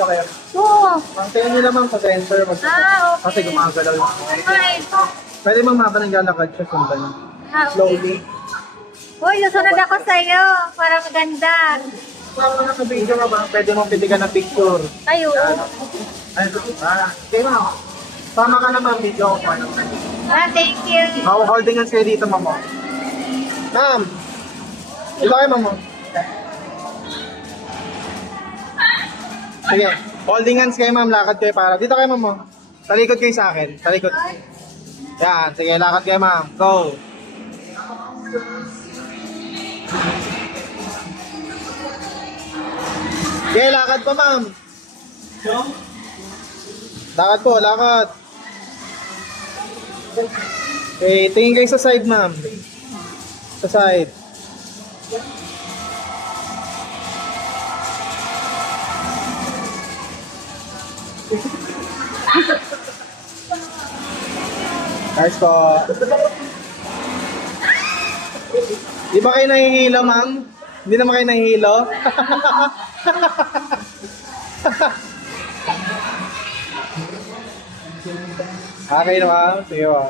siya kaya. Oo. Pangtayin nyo naman sa sensor. Okay. Kasi gumagalaw yung Alright. pwede mamaba ng lalakad siya sundan. Okay. Slowly. Uy, susunod ako sa'yo. Para maganda. Kung naka-video ka ba, pwede mong pitigan ng picture. Ayo. Okay, ma'am. Tama ka naman, video ko. Thank you. Holding hands kayo dito, ma'am. Ma'am! Dito kayo, ma'am. Sige, holding hands kayo, ma'am. Lakad kayo para. Dito kayo, ma'am. Talikod kayo sa akin. Talikod. Yan, sige, lakad kayo, ma'am. Go! Okay, lakad pa, ma'am. Lakad po, lakad. Okay, tingin kayo sa side, ma'am. Sa side. Nice po. Di ba kayo nahihilo, ma'am? Hindi naman kayo nahihilo? Okay na, ma'am. Sige, ma'am.